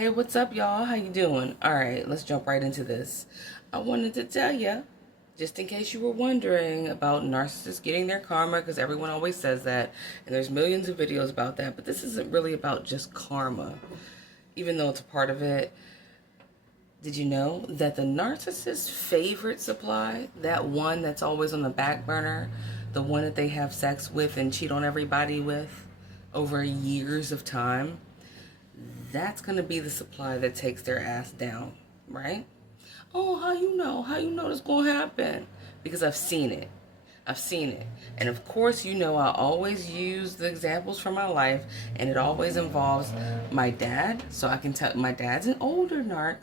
Hey, what's up, y'all? How you doing? All right, let's jump right into this. I wanted to tell you, just in case you were wondering about narcissists getting their karma, because everyone always says that, and there's millions of videos about that, but this isn't really about just karma, even though it's a part of it. Did you know that the narcissist's favorite supply, that one that's always on the back burner, the one that they have sex with and cheat on everybody with over years of time, that's going to be the supply that takes their ass down, right? Oh, how you know? How you know this going to happen? Because I've seen it. I've seen it. And of course, you know, I always use the examples from my life, and it always involves my dad. So I can tell my dad's an older narc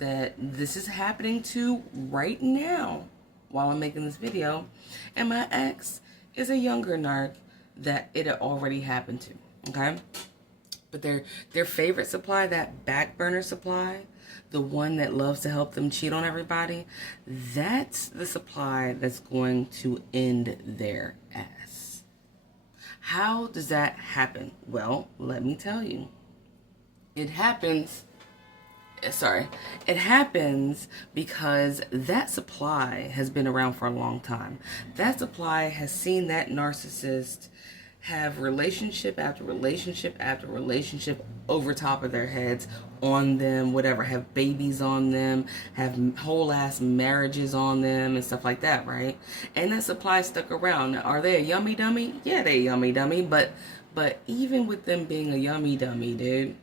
that this is happening to right now while I'm making this video. And my ex is a younger narc that it had already happened to. Okay? But their favorite supply, that back burner supply, the one that loves to help them cheat on everybody, that's the supply that's going to end their ass. How does that happen? Well, let me tell you. It happens because that supply has been around for a long time. That supply has seen that narcissist have relationship after relationship after relationship over top of their heads, on them, whatever, have babies on them, have whole ass marriages on them and stuff like that, right? And that supply stuck around. Now, are they a yummy dummy? Yeah, they a yummy dummy, but even with them being a yummy dummy, dude,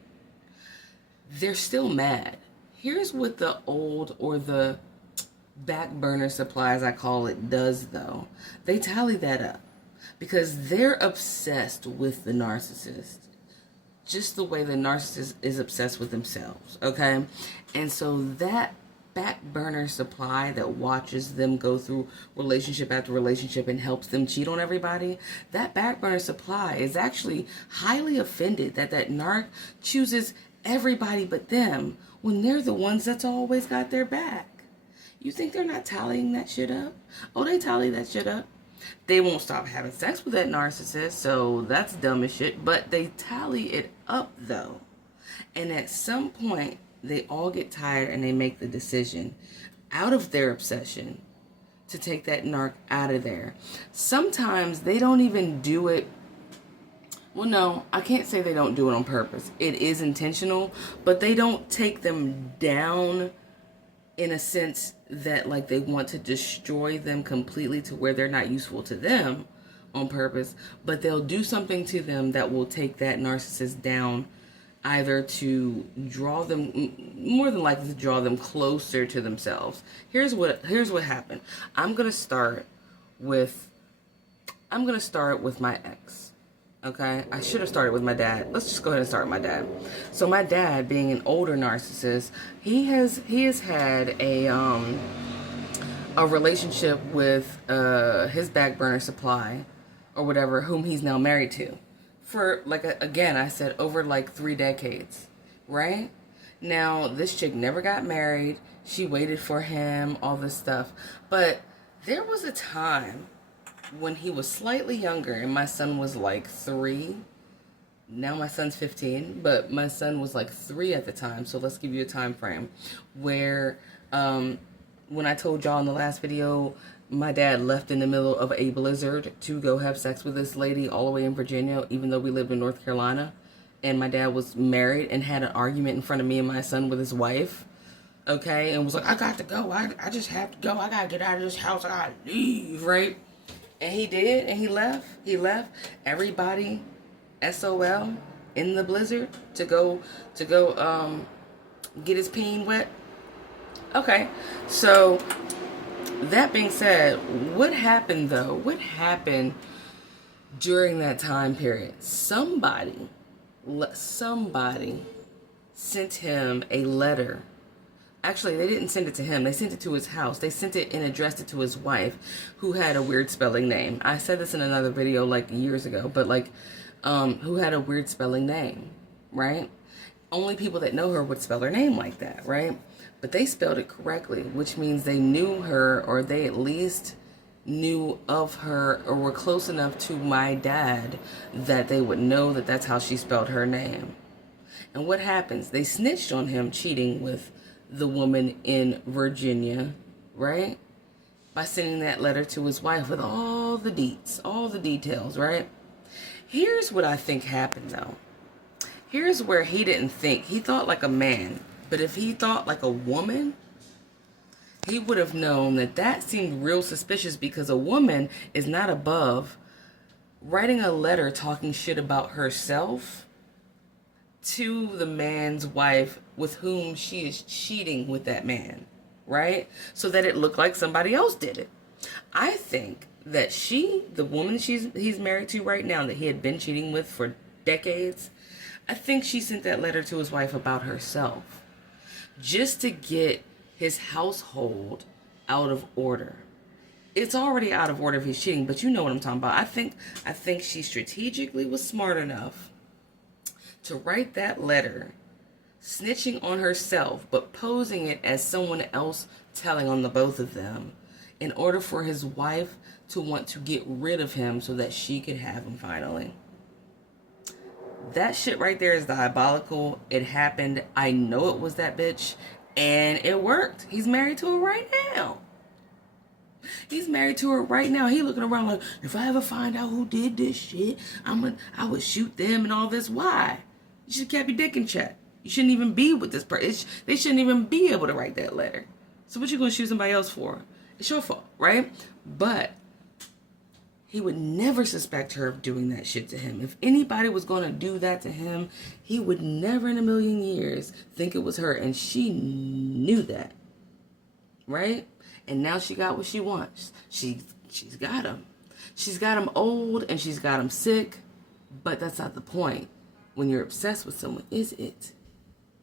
they're still mad. Here's what the old, or the back burner supply, as I call it, does though. They tally that up, because they're obsessed with the narcissist, just the way the narcissist is obsessed with themselves, okay? And so that back burner supply that watches them go through relationship after relationship and helps them cheat on everybody, that back burner supply is actually highly offended that that narc chooses everybody but them when they're the ones that's always got their back. You think they're not tallying that shit up? Oh, they tally that shit up. They won't stop having sex with that narcissist, so that's dumb as shit. But they tally it up, though. And at some point, they all get tired and they make the decision, out of their obsession, to take that narc out of there. Sometimes they don't even do it. Well, no, I can't say they don't do it on purpose. It is intentional, but they don't take them down in a sense that, like, they want to destroy them completely to where they're not useful to them on purpose, but they'll do something to them that will take that narcissist down, either to draw them, more than likely to draw them closer to themselves. Here's what happened. I'm gonna start with my ex. Okay, I should have started with my dad. Let's just go ahead and start with my dad. So my dad, being an older narcissist, he has had a relationship with his back burner supply, or whatever, whom he's now married to, for, like, again, I said, over like 3 decades, right? Now this chick never got married. She waited for him, all this stuff, but there was a time when he was slightly younger and my son was like 3. Now my son's 15, but my son was like 3 at the time. So let's give you a time frame where when I told y'all in the last video, my dad left in the middle of a blizzard to go have sex with this lady all the way in Virginia, even though we lived in North Carolina. And my dad was married and had an argument in front of me and my son with his wife. Okay, and was like, I got to go. I just have to go. I got to get out of this house. I got to leave, right? And he did, and he left. He left everybody SOL in the blizzard to go get his peen wet. Okay, so that being said, what happened though? What happened during that time period? Somebody sent him a letter. Actually, they didn't send it to him. They sent it to his house. They sent it and addressed it to his wife, who had a weird spelling name. I said this in another video like years ago, but like, who had a weird spelling name, right? Only people that know her would spell her name like that, right? But they spelled it correctly, which means they knew her, or they at least knew of her, or were close enough to my dad that they would know that that's how she spelled her name. And what happens? They snitched on him cheating with the woman in Virginia, right? By sending that letter to his wife with all the deets, all the details, right? Here's what I think happened, though. Here's where he didn't think. He thought like a man. But if he thought like a woman, he would have known that that seemed real suspicious, because a woman is not above writing a letter talking shit about herself to the man's wife with whom she is cheating with that man, right? So that it looked like somebody else did it. I think that the woman he's married to right now, that he had been cheating with for decades, I think she sent that letter to his wife about herself, just to get his household out of order. It's already out of order if he's cheating, but you know what I'm talking about. I think she strategically was smart enough to write that letter, snitching on herself, but posing it as someone else telling on the both of them, in order for his wife to want to get rid of him so that she could have him finally. That shit right there is diabolical. It happened. I know it was that bitch. And it worked. He's married to her right now. He's married to her right now. He looking around like, if I ever find out who did this shit, I would shoot them and all this. Why? You should have kept your dick in check. You shouldn't even be with this person. They shouldn't even be able to write that letter. So what you gonna shoot somebody else for? It's your fault, right? But he would never suspect her of doing that shit to him. If anybody was going to do that to him, he would never in a million years think it was her. And she knew that, right? And now she got what she wants. She's got him. She's got him old and she's got him sick. But that's not the point when you're obsessed with someone, is it?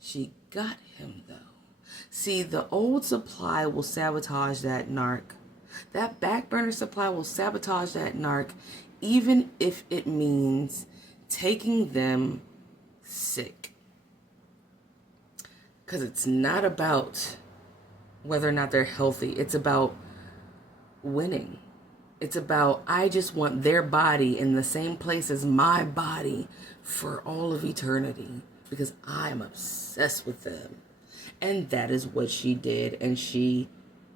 She got him, though. See, the old supply will sabotage that narc. That back burner supply will sabotage that narc, even if it means taking them sick. Because it's not about whether or not they're healthy. It's about winning. It's about, I just want their body in the same place as my body for all of eternity, because I'm obsessed with them. And that is what she did, and she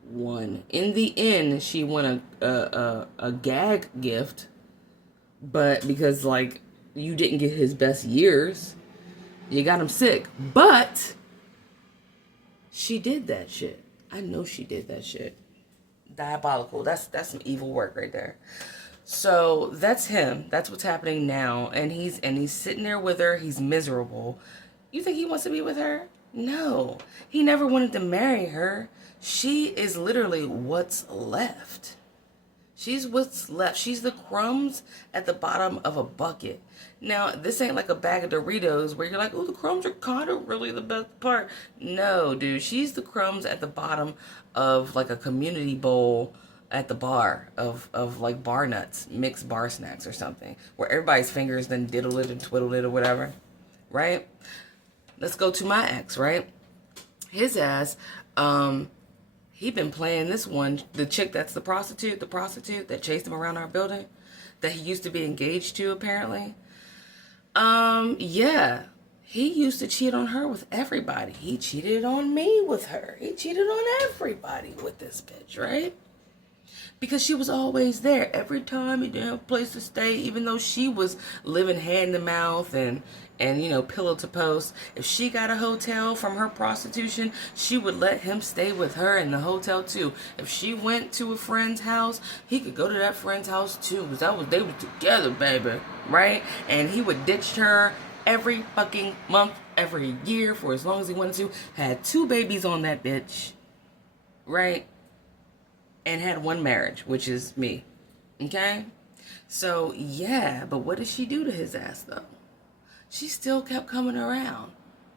won. In the end, she won a gag gift, but because like you didn't get his best years, you got him sick. But she did that shit. I know she did that shit. Diabolical. That's some evil work right there. So that's him. That's what's happening now, and he's sitting there with her. He's miserable. You think he wants to be with her? No, he never wanted to marry her. She is literally what's left. She's what's left. She's the crumbs at the bottom of a bucket. Now, this ain't like a bag of Doritos where you're like, oh, the crumbs are kind of really the best part. No, dude, she's the crumbs at the bottom of like a community bowl at the bar of like bar nuts, mixed bar snacks or something, where everybody's fingers then diddle it and twiddle it or whatever, right? Let's go to my ex, right? His ass, he been playing this one, the chick that's the prostitute that chased him around our building, that he used to be engaged to, apparently. Yeah, he used to cheat on her with everybody. He cheated on me with her. He cheated on everybody with this bitch, right? Because she was always there. Every time he didn't have a place to stay, even though she was living hand to mouth and you know, pillow to post. If she got a hotel from her prostitution, she would let him stay with her in the hotel too. If she went to a friend's house, he could go to that friend's house too. Because they were together, baby. Right? And he would ditch her every fucking month, every year, for as long as he wanted to. Had 2 babies on that bitch. Right? And had 1 marriage, which is me. Okay? So, yeah. But what did she do to his ass, though? She still kept coming around,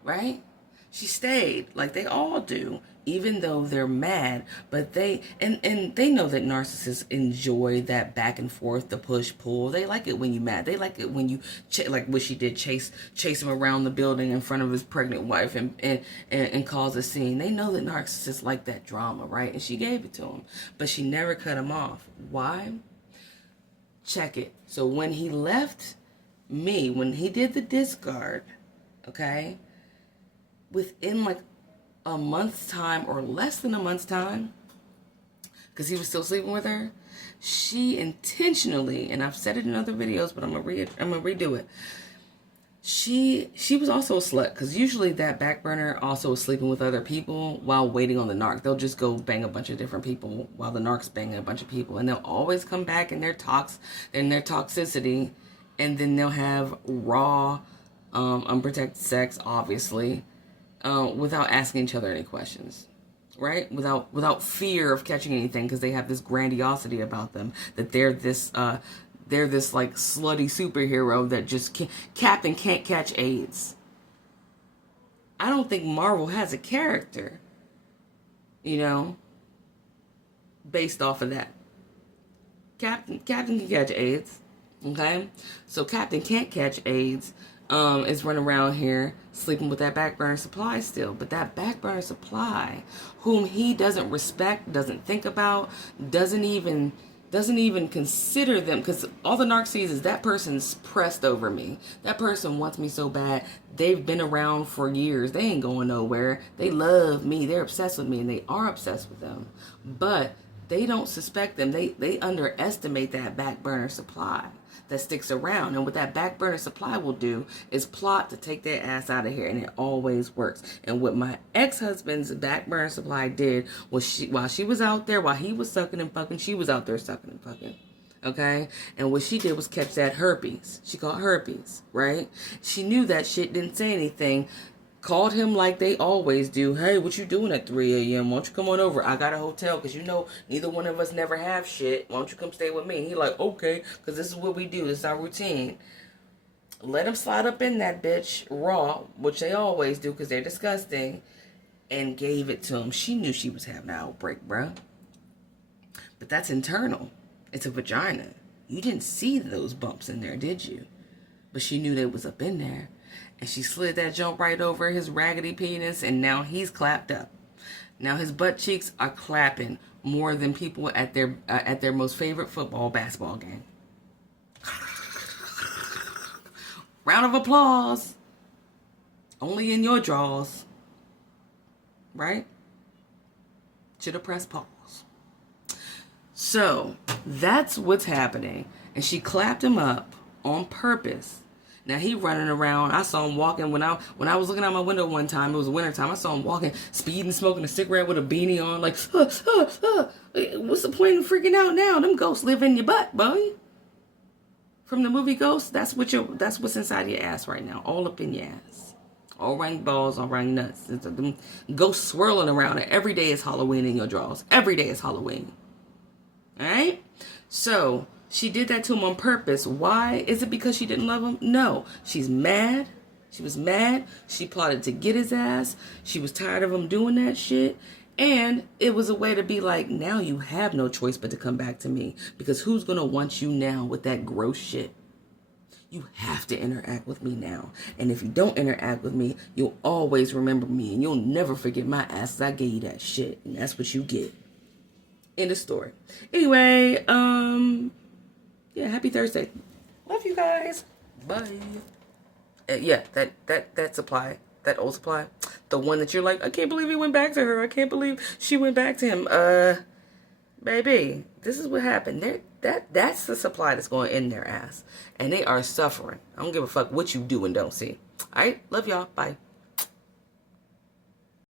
right? She stayed, like they all do, even though they're mad. But they know that narcissists enjoy that back and forth, the push pull. They like it when you mad. They like it when you like what she did, chase him around the building in front of his pregnant wife and cause a scene. They know that narcissists like that drama, right? And she gave it to him, but she never cut him off. Why? Check it. So when he left me, when he did the discard, okay, within like a month's time or less than a month's time, because he was still sleeping with her, she intentionally, and I've said it in other videos, but I'm gonna redo it. She was also a slut, because usually that back burner also is sleeping with other people while waiting on the narc. They'll just go bang a bunch of different people while the narc's banging a bunch of people, and they'll always come back in their toxicity, and then they'll have raw, unprotected sex, obviously, without asking each other any questions, right? Without fear of catching anything, because they have this grandiosity about them that they're this like slutty superhero that just Captain can't catch AIDS. I don't think Marvel has a character, based off of that. Captain can catch AIDS, okay? So Captain can't catch AIDS. Is running around here sleeping with that back burner supply still. But that back burner supply, whom he doesn't respect, doesn't think about, doesn't even consider them, because all the narc sees is that person's pressed over me. That person wants me so bad. They've been around for years. They ain't going nowhere. They love me. They're obsessed with me, and they are obsessed with them. But they don't suspect them. They underestimate that back burner supply that sticks around. And what that back burner supply will do is plot to take their ass out of here, and it always works. And what my ex-husband's back burner supply did was, while she was out there, while he was sucking and fucking, she was out there sucking and fucking. Okay? And what she did was catch that herpes. She caught herpes, right? She knew that shit, didn't say anything. Called him like they always do. Hey, what you doing at 3 a.m.? Why don't you come on over? I got a hotel, because neither one of us never have shit. Why don't you come stay with me? And he like, okay, because this is what we do. This is our routine. Let him slide up in that bitch raw, which they always do because they're disgusting, and gave it to him. She knew she was having an outbreak, bruh. But that's internal. It's a vagina. You didn't see those bumps in there, did you? But she knew they was up in there. And she slid that jump right over his raggedy penis, and now he's clapped up. Now his butt cheeks are clapping more than people at their most favorite basketball game. Round of applause. Only in your drawers. Right? Should have pressed pause. So that's what's happening. And she clapped him up on purpose. Now he running around. I saw him walking when I was looking out my window one time. It was winter time. I saw him walking, speeding, smoking a cigarette with a beanie on. Like, what's the point of freaking out now? Them ghosts live in your butt, boy. From the movie Ghost, that's what's inside your ass right now, all up in your ass, all around balls, all around nuts. It's them ghosts swirling around. And every day is Halloween in your drawers. Every day is Halloween. All right, so. She did that to him on purpose. Why? Is it because she didn't love him? No. She's mad. She was mad. She plotted to get his ass. She was tired of him doing that shit. And it was a way to be like, now you have no choice but to come back to me. Because who's going to want you now with that gross shit? You have to interact with me now. And if you don't interact with me, you'll always remember me. And you'll never forget my ass. I gave you that shit. And that's what you get. End of story. Anyway, yeah, happy Thursday. Love you guys. Bye. Yeah, that supply, that old supply, the one that you're like, I can't believe he went back to her. I can't believe she went back to him. Baby, this is what happened. That's the supply that's going in their ass. And they are suffering. I don't give a fuck what you do and don't see. All right, love y'all. Bye.